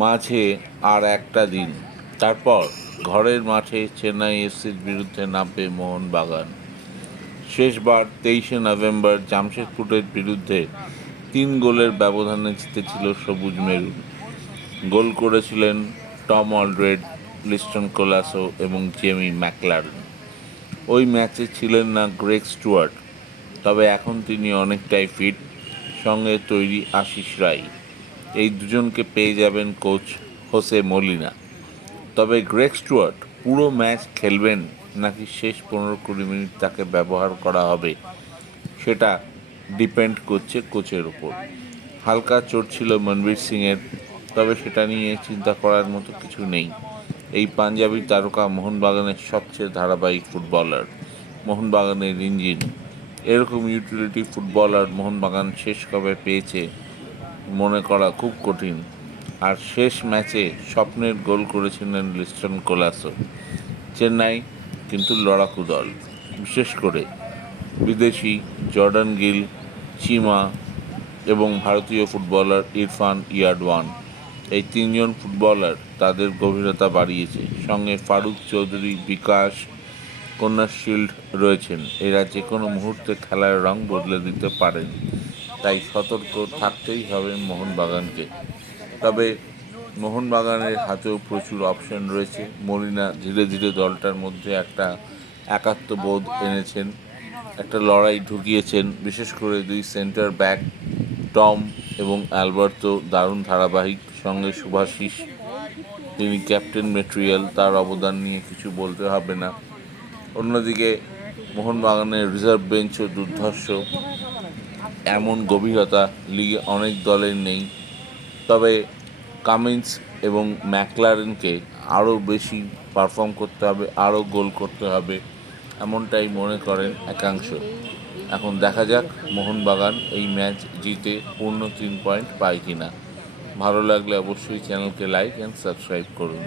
মাঝে আর একটা দিন। তারপর ঘরের মাঠে চেন্নাই এফসির বিরুদ্ধে নামবে মোহনবাগান। শেষবার তেইশে নভেম্বর জামশেদপুরের বিরুদ্ধে তিন গোলের ব্যবধানে জিতেছিল সবুজ মেরুন গোল করেছিলেন টম অলড্রেড লিস্টন কোলাসো এবং জেমি ম্যাকলারন। ওই ম্যাচে ছিলেন না গ্রেগ স্টুয়ার্ট, তবে এখন তিনি অনেকটাই ফিট। সঙ্গে তৈরি আশিস রায় এই দুজনকে পেয়ে যাবেন কোচ হোসে মলিনা। তবে গ্রেগ স্টুয়ার্ট পুরো ম্যাচ খেলবেন নাকি শেষ পনেরো কুড়ি মিনিট তাকে ব্যবহার করা হবে সেটা ডিপেন্ড করছে কোচের ওপর হালকা চোট ছিল মনবীর সিংয়ের, তবে সেটা নিয়ে চিন্তা করার মতো কিছু নেই। এই পাঞ্জাবি তারকা মোহনবাগানের সবচেয়ে ধারাবাহিক ফুটবলার, মোহনবাগানের ইঞ্জিন। এরকম ইউটিলিটি ফুটবলার মোহনবাগান শেষ কবে পেয়েছে মনে করা খুব কঠিন। আর শেষ ম্যাচে স্বপ্নের গোল করেছিলেন লিস্টন কোলাসো। চেন্নাই কিন্তু লড়াকু দল। বিশেষ করে বিদেশি জর্ডান গিল, চিমা এবং ভারতীয় ফুটবলার ইরফান ইয়াডওয়ান এই তিনজন ফুটবলার তাদের গভীরতা বাড়িয়েছে। সঙ্গে ফারুক চৌধুরী, বিকাশ কন্যা শিল্ড রয়েছেন। এরা যে কোনো মুহূর্তে খেলার রং বদলে দিতে পারেন। তাই সতর্ক থাকতেই হবে মোহনবাগানকে। তবে মোহনবাগানের হাতেও প্রচুর অপশন রয়েছে। মলিনা ধীরে ধীরে দলটার মধ্যে একটা একাত্মবোধ এনেছেন, একটা লড়াই ঢুকিয়েছেন, বিশেষ করে দুই সেন্টার ব্যাক টম এবং অ্যালবার্তো দারুণ ধারাবাহিক সঙ্গে সুভাশিস তিনি ক্যাপ্টেন মেটেরিয়াল তার অবদান নিয়ে কিছু বলতে হবে না। অন্যদিকে মোহনবাগানের রিজার্ভ বেঞ্চও দুর্ধর্ষ। এমন গভীরতা লিগে অনেক দলের নেই। তবে কামিন্স এবং ম্যাকলারেনকে আরও বেশি পারফর্ম করতে হবে, আরও গোল করতে হবে, এমনটাই মনে করেন একাংশ। এখন দেখা যাক মোহনবাগান এই ম্যাচ জিতে পূর্ণ তিন পয়েন্ট পায় কিনা। ভালো লাগলে অবশ্যই চ্যানেলকে লাইক অ্যান্ড সাবস্ক্রাইব করুন।